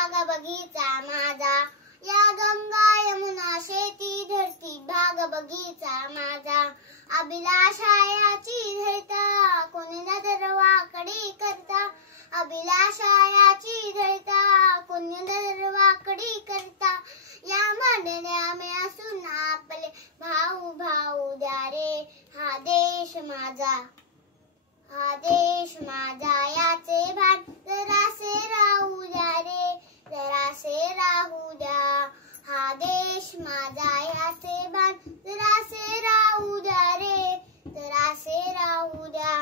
भाग बगीचा माझा, या गंगा यमुना शेती धरती भाग बगीचा माझा. अभिलाषा याची धरता कोणी नजर वाकडी करता, अभिलाषा याची धरता कोणी नजर वाकडी करता. या मांडण्या मी असून आपले भाऊ भाऊ द्या रे, हा देश माझा, हा देश माझा. याचे भान जरासे राहू द्या रे, जरासे राहू द्या. हा देश माझा, याचे भान जरासे राहू द्या रे, जरासे राहू द्या.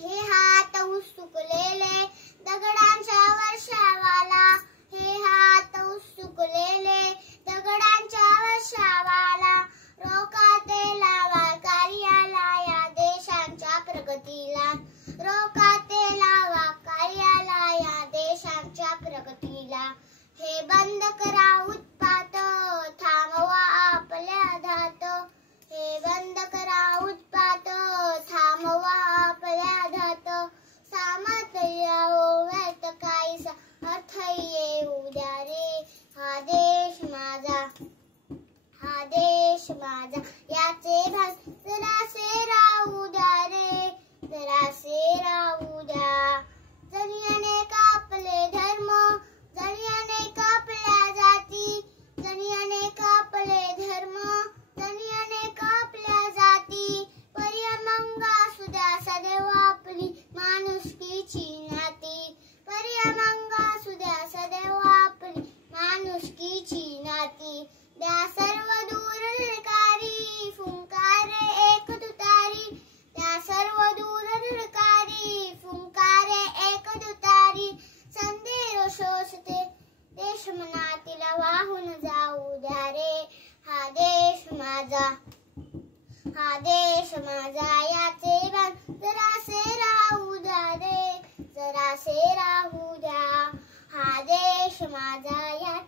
हे हात उसुकलेले दगडांच्या वर्षावाला, हे हात उसुकलेले दगडांच्या वर्षावाला. रोकाते लावा कार्याला या देशांच्या प्रगतीला, रोकाते लावा कार्याला या देशांच्या प्रगतीला. हे बंद करा उत्पात थांबवा आपल्या धात, हे बंद करा उत्पात थांबवा आपल्या धात. सामर्थ्य ओव्यात काहीसा अर्थ येऊ द्या रे, हा देश माझा, हा देश माझा. याचे भान जरासे राहू द्या रे, जरासे राहू द्या. जणी अनेक आपले धर्म, जणी अनेक आपल्या जाती, जणी अनेक आपले धर्म, जणी अनेक आपल्या जाती. पर्यमंग असू द्या सदैव आपली माणुसकीची नाती, पर्यमंग असू द्या सदैव आपली माणुसकीची नाती. द्या सर्व दूरकारी फुंकारे एक तुतारी, द्या सर्व दूरकारी फुंकारे एक तुतारी. संदेह शोषते देश मनातील वाहून जाऊ द्या रे, हा देश माझा, हा देश माझा. याचे भान जरासे राहू द्या रे, जरासे राहू द्या. हा देश माझा, या